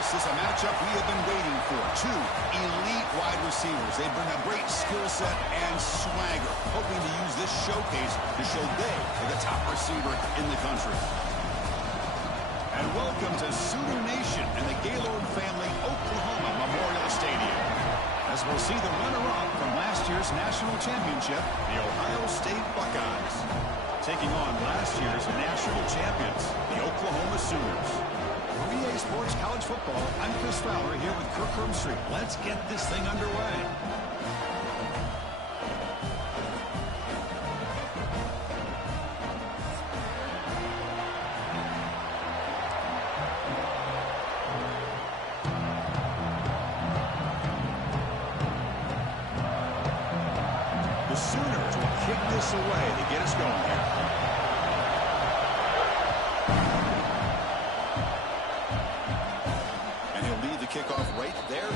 This is a matchup we have been waiting for. Two elite wide receivers. They bring a great skill set and swagger, hoping to use this showcase to show they are the top receiver in the country. And welcome to Sooner Nation and the Gaylord Family Oklahoma Memorial Stadium, as we'll see the runner-up from last year's national championship, the Ohio State Buckeyes, taking on last year's national champions, the Oklahoma Sooners. For EA Sports College Football, I'm Chris Fowler here with Kirk Herbstreit. Let's get this thing underway. The Sooners will kick this away to get us going here. And he'll lead the kickoff right there.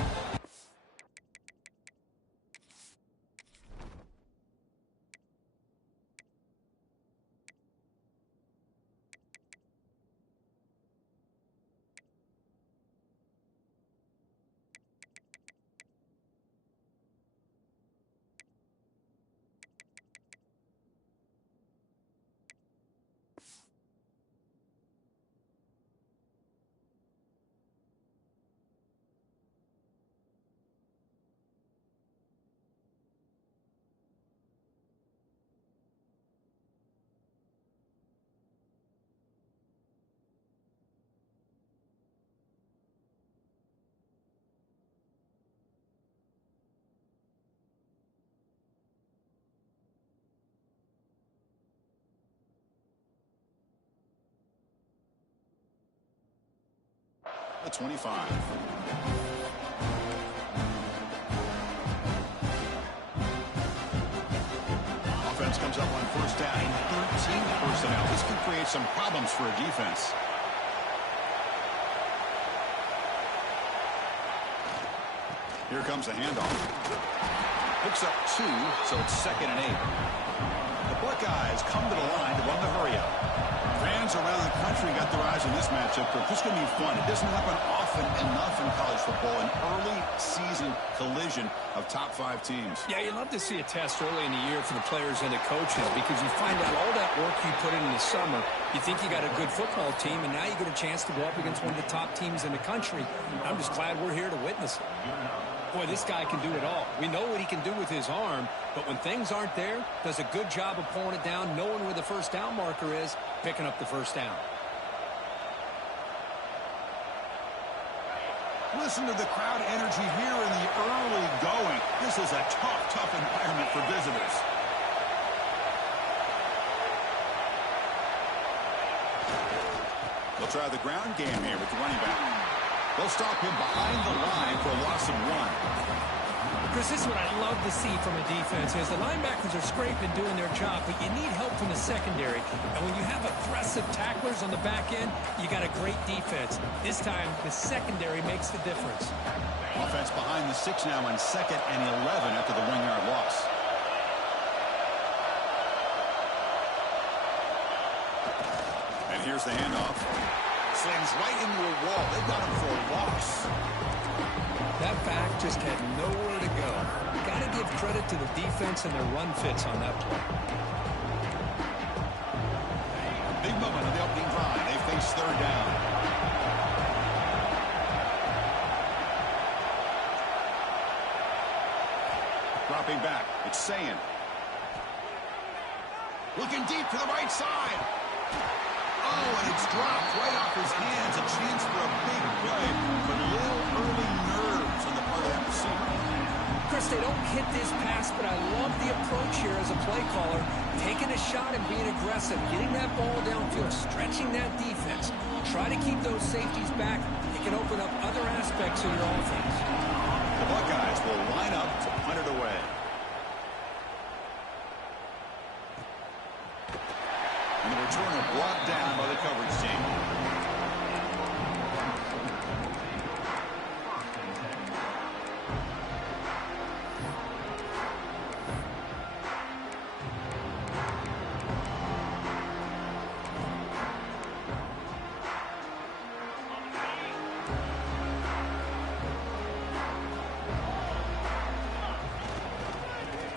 The 25. Offense comes up on first down and 13 personnel. This could create some problems for a defense. Here comes the handoff. Picks up 2, so it's 2nd and 8. The Buckeyes come to the line to run the hurry-up. Fans around the country got their eyes on this matchup, but this is going to be fun. It doesn't happen often enough in college football, an early season collision of top 5 teams. Yeah, you love to see a test early in the year for the players and the coaches because you find out all that work you put in the summer. You think you got a good football team, and now you get a chance to go up against one of the top teams in the country. I'm just glad we're here to witness it. Boy, this guy can do it all. We know what he can do with his arm, but when things aren't there, does a good job of pulling it down, knowing where the first down marker is, picking up the first down. Listen to the crowd energy here in the early going. This is a tough environment for visitors. They'll try the ground game here with the running back. They'll stop him behind the line for a loss of 1. Chris, this is what I love to see from a defense is the linebackers are scraping, doing their job, but you need help from the secondary. And when you have aggressive tacklers on the back end, you got a great defense. This time, the secondary makes the difference. Offense behind the 6 now on 2nd and 11 after the 1-yard loss. And here's the handoff. Slams right into a wall. They got him for a loss. That back just had nowhere to go. Got to give credit to the defense and their run fits on that play. Big moment on the opening drive. They face 3rd down. Dropping back. It's Sayin. Looking deep to the right side. Oh, and it's dropped right off his hands. A chance for a big play, but little early nerves on the part of that receiver. Chris, they don't hit this pass, but I love the approach here as a play caller. Taking a shot and being aggressive, getting that ball downfield, stretching that defense. Try to keep those safeties back. It can open up other aspects of your offense. The Buckeyes will line up to punt it away. And the returner brought down by the coverage team.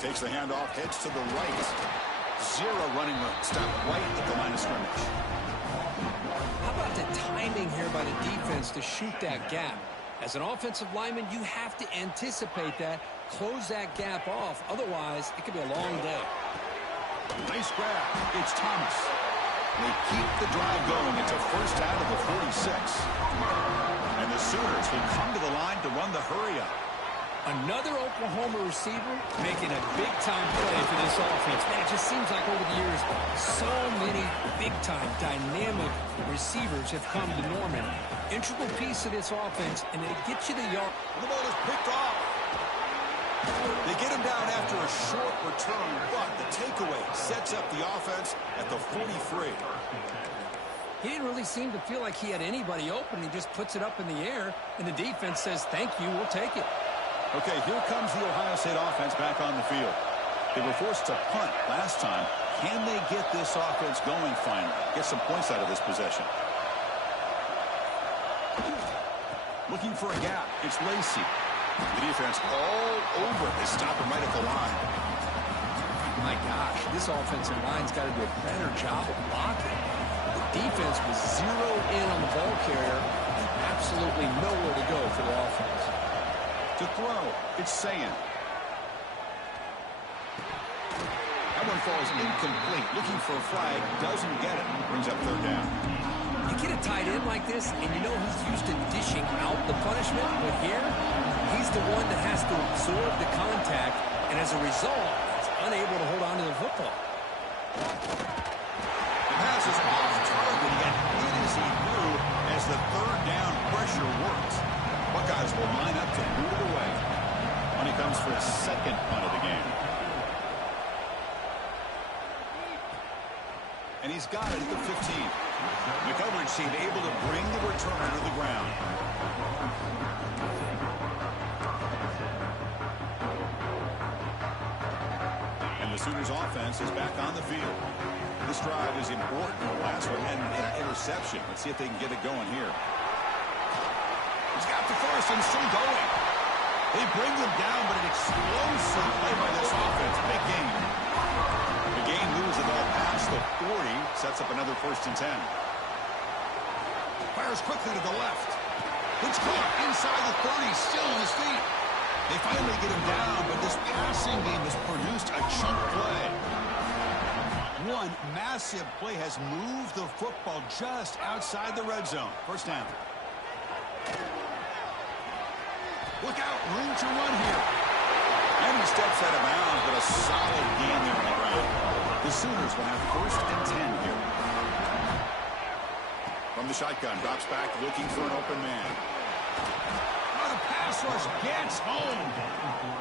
Takes the handoff, heads to the right. Zero running room. Stop right at the line of scrimmage. How about the timing here by the defense to shoot that gap? As an offensive lineman, you have to anticipate that, close that gap off. Otherwise, it could be a long day. Nice grab. It's Thomas. They keep the drive going. It's a first out of the 46. And the Sooners will come to the line to run the hurry-up. Another Oklahoma receiver making a big-time play for this offense. Man, it just seems like over the years, so many big-time, dynamic receivers have come to Norman. Integral piece of this offense, and they get you the yard. The ball is picked off. They get him down after a short return, but the takeaway sets up the offense at the 43. He didn't really seem to feel like he had anybody open. He just puts it up in the air, and the defense says, thank you, we'll take it. Okay, here comes the Ohio State offense back on the field. They were forced to punt last time. Can they get this offense going finally? Get some points out of this possession. Looking for a gap. It's Lacey. The defense all over. They stop him right at the line. My gosh, this offensive line's got to do a better job of blocking. The defense was zeroed in on the ball carrier and absolutely nowhere to go for the offense. To throw, it's Sayan. That one falls incomplete. Looking for a flag, doesn't get it. Brings up third down. You get a tight end like this, and you know he's used to dishing out the punishment, but here, he's the one that has to absorb the contact, and as a result, he's unable to hold on to the football. The pass is off target, yet hit as he threw as the third down pressure works. Buckeyes will line up to boot it away. Money comes for his second punt of the game. And he's got it at the 15. The coverage team able to bring the returner to the ground. And the Sooners offense is back on the field. This drive is important. The last one had an interception. Let's see if they can get it going here. He's got the first and still going. They bring them down, but an explosive play by this offense. Big game. The game moves the ball past the 40. Sets up another 1st and 10. Fires quickly to the left. It's caught inside the 30. Still on his feet. They finally get him down, but this passing game has produced a chunk play. One massive play has moved the football just outside the red zone. First down. Look out, room to run here. And he steps out of bounds, but a solid gain there on the ground. The Sooners will have 1st and 10 here. From the shotgun, drops back, looking for an open man. Oh, the pass rush gets home.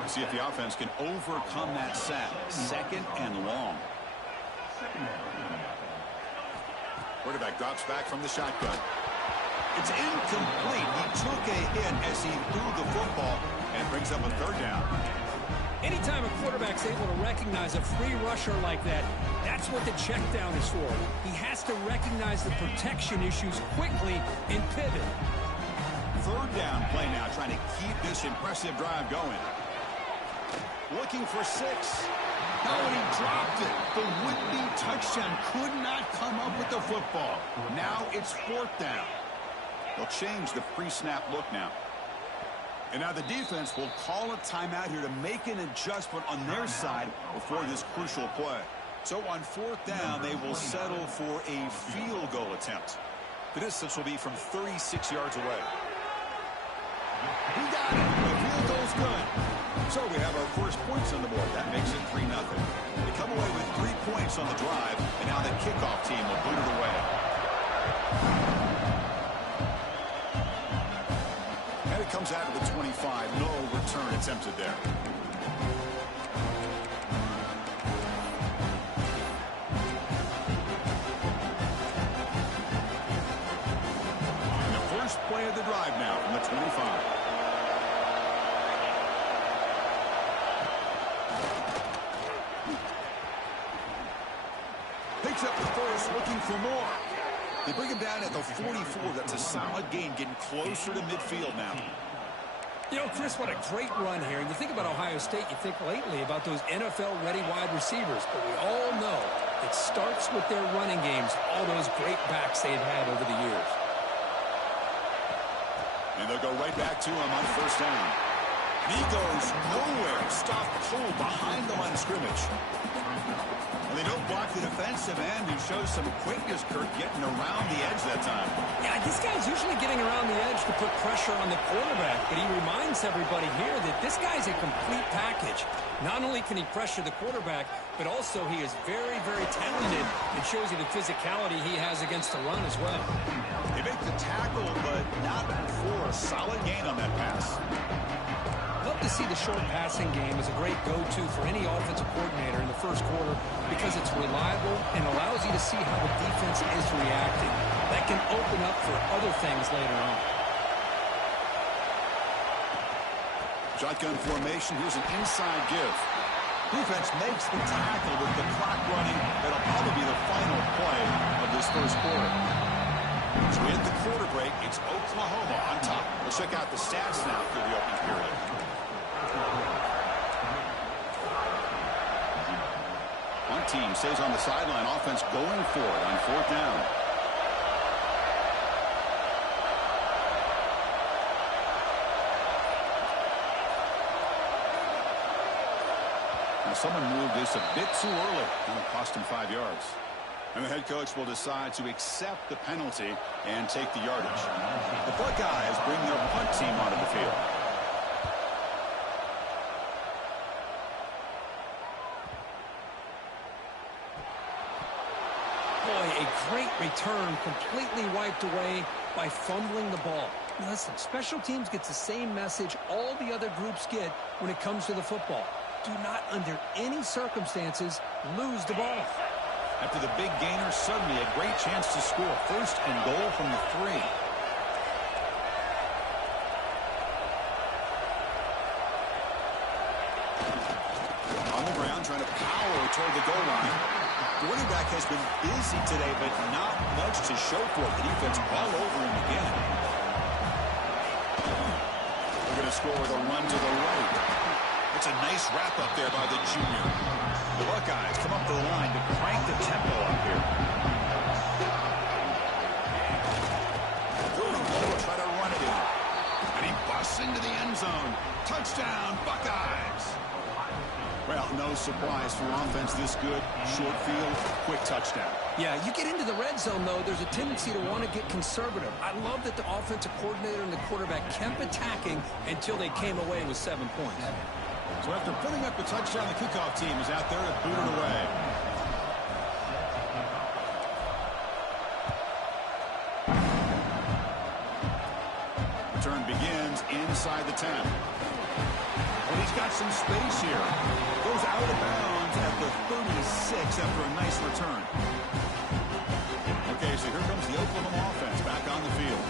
Let's see if the offense can overcome that sack. 2nd and long. Quarterback drops back from the shotgun. It's incomplete. He took a hit as he threw the football and brings up a 3rd down. Anytime a quarterback's able to recognize a free rusher like that, that's what the check down is for. He has to recognize the protection issues quickly and pivot. 3rd down play now, trying to keep this impressive drive going. Looking for 6. Oh, and he dropped it. The would-be touchdown could not come up with the football. Now it's 4th down. They'll change the pre-snap look now. And now the defense will call a timeout here to make an adjustment on their side before this crucial play. So on 4th down, they will settle for a field goal attempt. The distance will be from 36 yards away. He got it. The field goal's good. So we have our first points on the board. That makes it 3-0. They come away with 3 points on the drive, and now the kickoff team will boot it away. And it comes out of the 25. No return attempted there. And the first play of the drive now from the 25. Picks up the first, looking for more. They bring him down at the 44. That's a solid gain, getting closer to midfield now. You know, Chris, what a great run here. And you think about Ohio State, you think lately about those NFL-ready wide receivers. But we all know it starts with their running games, all those great backs they've had over the years. And they'll go right back to him on first down. And he goes nowhere. Stopped cold behind the line of scrimmage. Well, they don't block the defensive end, who shows some quickness, Kurt, getting around the edge that time. Yeah, this guy's usually getting around the edge to put pressure on the quarterback, but he reminds everybody here that this guy's a complete package. Not only can he pressure the quarterback, but also he is very, very talented and shows you the physicality he has against the run as well. They make the tackle, but not for a solid gain on that pass. Love to see the short passing game as a great go-to for any offensive coordinator in the first quarter because it's reliable and allows you to see how the defense is reacting. That can open up for other things later on. Shotgun formation. Here's an inside give. Defense makes the tackle with the clock running. That'll probably be the final play of this first quarter. So we hit the quarter break. It's Oklahoma on top. We'll check out the stats now through the opening period. One team stays on the sideline. Offense going for it on fourth down. Now someone moved this a bit too early. That'll cost him 5 yards. And the head coach will decide to accept the penalty and take the yardage. The Buckeyes bring their punt team onto the field. Boy, a great return, completely wiped away by fumbling the ball. Listen, special teams gets the same message all the other groups get when it comes to the football. Do not, under any circumstances, lose the ball. After the big gainer, suddenly a great chance to score. First and goal from the 3. On the ground, trying to power toward the goal line. The running back has been busy today, but not much to show for it. The defense all over him again. They're going to score with a run to the right. It's a nice wrap up there by the junior. The Buckeyes come up the line to crank the tempo up here. Third and goal, try to run it in. And he busts into the end zone. Touchdown, Buckeyes. Well, no surprise for offense this good. Short field, quick touchdown. Yeah, you get into the red zone, though, there's a tendency to want to get conservative. I love that the offensive coordinator and the quarterback kept attacking until they came away with 7 points. So after putting up the touchdown, the kickoff team is out there to boot it away. Return begins inside the 10. Well, he's got some space here. Goes out of bounds at the 36 after a nice return. Okay, so here comes the Oklahoma offense back on the field.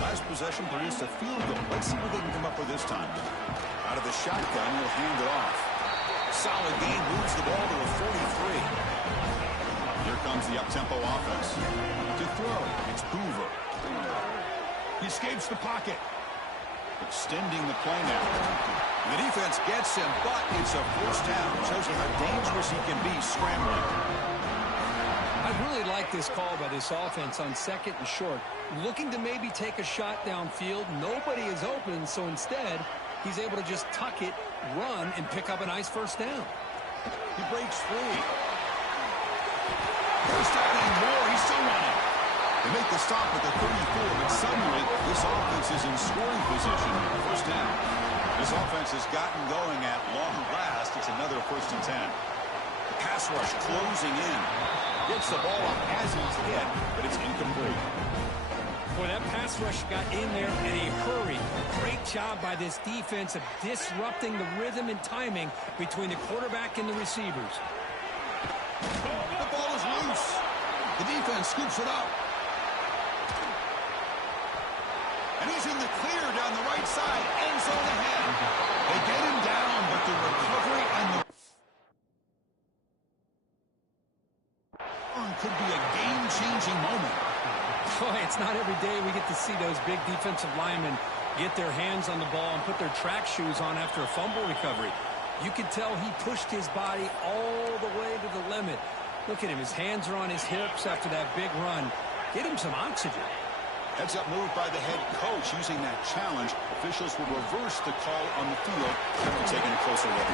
Last possession produced a field goal. Let's see what they can come up with this time. Out of the shotgun, he'll hand it off. Solid gain, moves the ball to a 43. Here comes the up-tempo offense. To throw, it's Hoover. He escapes the pocket. Extending the play now. The defense gets him, but it's a first down. Shows you how dangerous he can be scrambling. I really like this call by this offense on second and short. Looking to maybe take a shot downfield. Nobody is open, so instead, he's able to just tuck it, run, and pick up a nice first down. He breaks free. First down and more. He's still running. They make the stop at the 34, but suddenly this offense is in scoring position. First down. This offense has gotten going at long last. It's another first and 10. The pass rush closing in. Gets the ball up as he's hit, but it's incomplete. Boy, that pass rush got in there in a hurry. Great job by this defense of disrupting the rhythm and timing between the quarterback and the receivers. The ball is loose. The defense scoops it up. And he's in the clear down the right side. End zone ahead. They get him down, but the recovery and the could be a game-changing moment. Boy, it's not every day we get to see those big defensive linemen get their hands on the ball and put their track shoes on after a fumble recovery. You can tell he pushed his body all the way to the limit. Look at him. His hands are on his hips after that big run. Get him some oxygen. Heads-up move by the head coach using that challenge. Officials will reverse the call on the field after taking a closer look.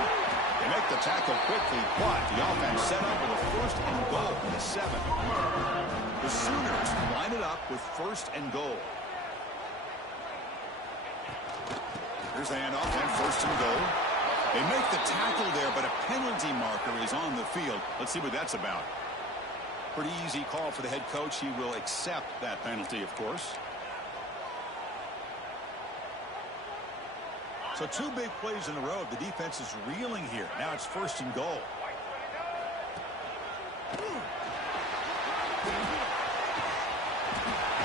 They make the tackle quickly, but the offense set up with a first and goal at the 7. The Sooners line it up with first and goal. Here's the handoff and first and goal. They make the tackle there, but a penalty marker is on the field. Let's see what that's about. Pretty easy call for the head coach. He will accept that penalty, of course. So 2 big plays in a row. The defense is reeling here. Now it's first and goal.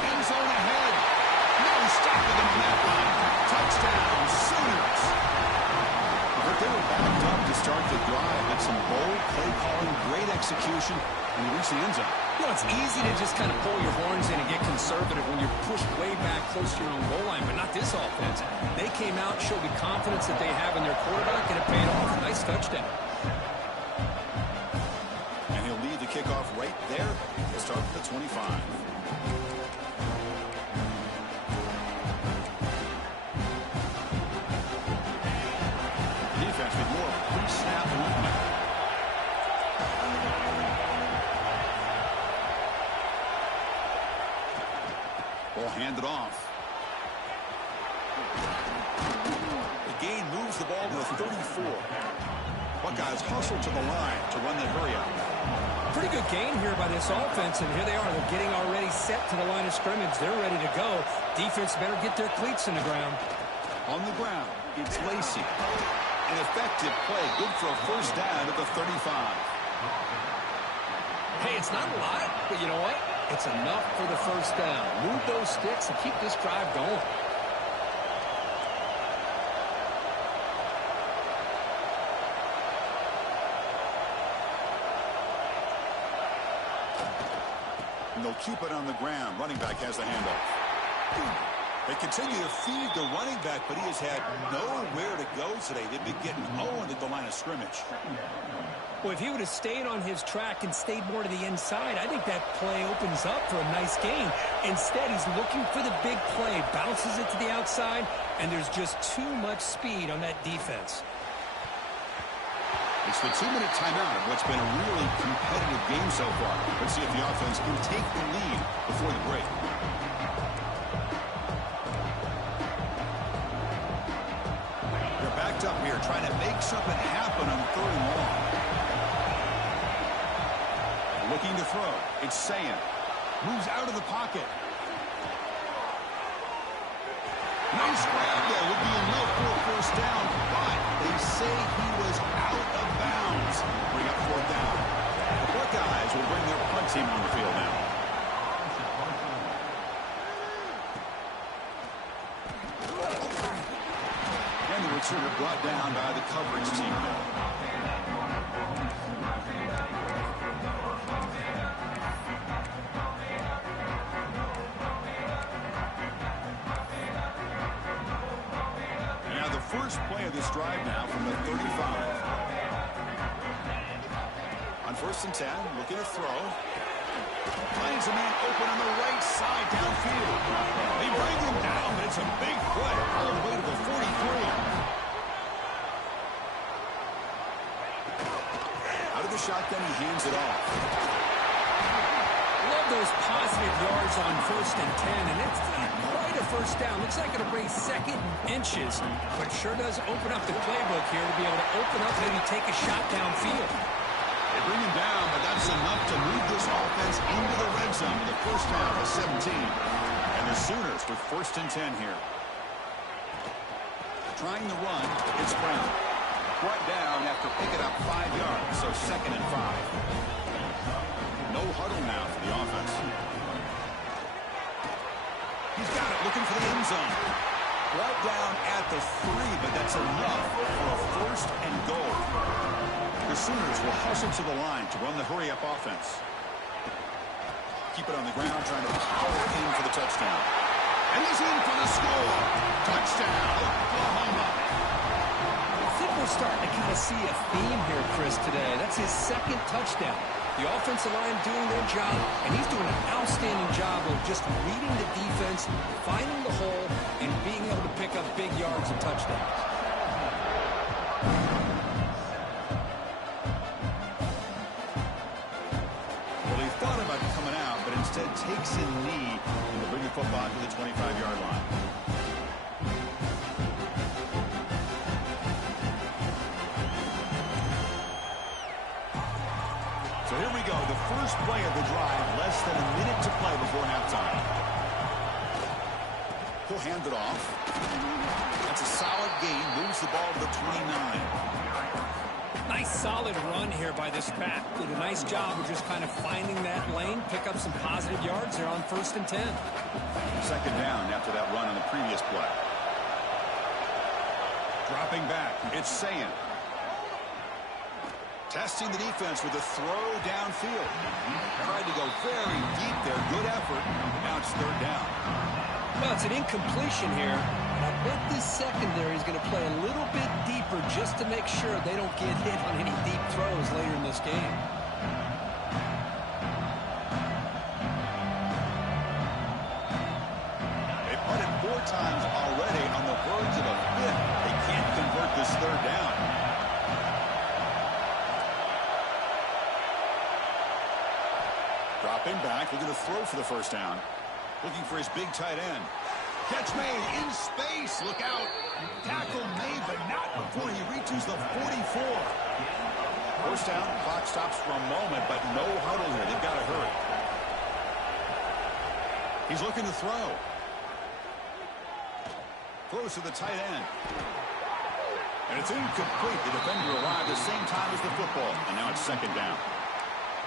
End zone ahead. No stopping them on that line. Touchdown, Sooners. But they were backed up to start the drive. It's some bold play calling, great execution, and they reach the end zone. You know, it's easy to just kind of pull your horns in and get conservative when you're pushed way back close to your own goal line, but not this offense. They came out, showed the confidence that they have in their quarterback, and it paid off. Nice touchdown. And he'll lead the kickoff right there. He'll start at the 25. Defense with more pre-snap movement. Ball handed off. The gain moves the ball to the 34. Buckeyes hustle to the line to run the hurry up. Pretty good gain here by this offense, and here they are. They're getting already set to the line of scrimmage. They're ready to go. Defense better get their cleats in the ground. On the ground, it's Lacey. An effective play, good for a first down at the 35. Hey, it's not a lot, but you know what? It's enough for the first down. Move those sticks and keep this drive going. And they'll keep it on the ground. Running back has the handoff. They continue to feed the running back, but he has had nowhere to go today. They've been getting owned at the line of scrimmage. Well, if he would have stayed on his track and stayed more to the inside, I think that play opens up for a nice gain. Instead, he's looking for the big play, bounces it to the outside, and there's just too much speed on that defense. It's the 2-minute timeout of what's been a really competitive game so far. Let's see if the offense can take the lead before the break. They're backed up here trying to make something happen on 3rd and long. Looking to throw. It's Sayan. Moves out of the pocket. Nice grab there. Would be enough for a first down, but they say he was out of bounds. Bring up 4th down. The Buckeyes will bring their punt team on the field now. And the returner brought down by the coverage team now. First play of this drive now from the 35. On 1st and 10, looking to throw. Finds a man open on the right side downfield. They bring him down, but it's a big play all the way to the 43. Out of the shotgun, he hands it off. Love those positive yards on 1st and 10, and it's not quite a first down. Looks like it'll bring 2nd inches, but sure does open up the playbook here to be able to open up, maybe take a shot downfield. They bring him down, but that's enough to move this offense into the red zone with the first down at 17. And the Sooners with 1st and 10 here. Trying to run, it's Brown. Brought down after picking up 5 yards, so 2nd and 5. No huddle now for the offense. He's got it, looking for the end zone. Brought down at the 3, but that's enough for a first and goal. The Sooners will hustle to the line to run the hurry-up offense. Keep it on the ground, trying to power in for the touchdown. And he's in for the score. Touchdown. to see a theme here, Chris, today. That's his second touchdown. The offensive line doing their job, and he's doing an outstanding job of just reading the defense, finding the hole, and being able to pick up big yards and touchdowns. Well, he thought about coming out, but instead takes a knee and will bring the football to the 25-yard line. So here we go, the first play of the drive, less than a minute to play before halftime. He'll hand it off. That's a solid gain, moves the ball to the 29. Nice solid run here by this back. Did a nice job of just kind of finding that lane, pick up some positive yards. They're on 1st and 10. Second down after that run on the previous play. Dropping back, it's Sayan. Testing the defense with a throw downfield. Tried to go very deep there. Good effort. Now it's 3rd down. Well, it's an incompletion here. I bet this secondary is going to play a little bit deeper just to make sure they don't get hit on any deep throws later in this game. They punted 4 times already on the verge of a 5th. They can't convert this 3rd down. Dropping back, looking to throw for the 1st down. Looking for his big tight end. Catch made in space. Look out. Tackle made, but not before he reaches the 44. 1st down. Clock stops for a moment, but no huddle here. They've got to hurry. He's looking to throw. Throws to the tight end. And it's incomplete. The defender arrived the same time as the football. And now it's 2nd down.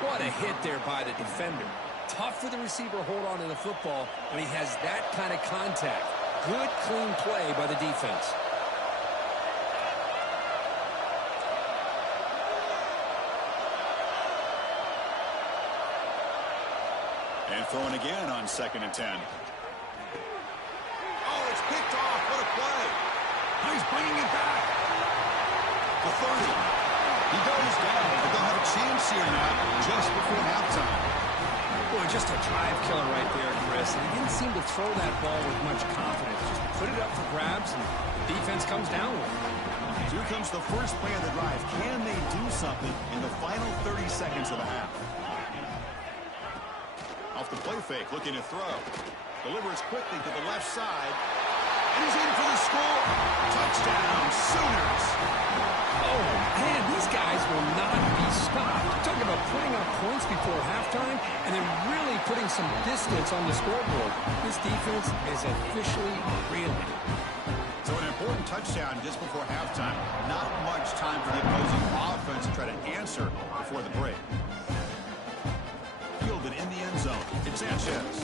What a hit there by the defender. Tough for the receiver to hold on to the football when he has that kind of contact. Good, clean play by the defense. And throwing again on 2nd and 10. Oh, it's picked off. What a play. Now he's bringing it back. The 30. He goes down, but they'll have a chance here now just before halftime. Boy, just a drive killer right there, Chris. And he didn't seem to throw that ball with much confidence. Just put it up for grabs, and the defense comes down with it. So here comes the first play of the drive. Can they do something in the final 30 seconds of the half? Off the play fake, looking to throw. Delivers quickly to the left side. And he's in for the score. Touchdown, Sooners. Oh, man, these guys will not be stopped. Talking about putting up points before halftime and then really putting some distance on the scoreboard. This defense is officially reeling. So an important touchdown just before halftime. Not much time for the opposing offense to try to answer before the break. Fielded in the end zone. It's Sanchez.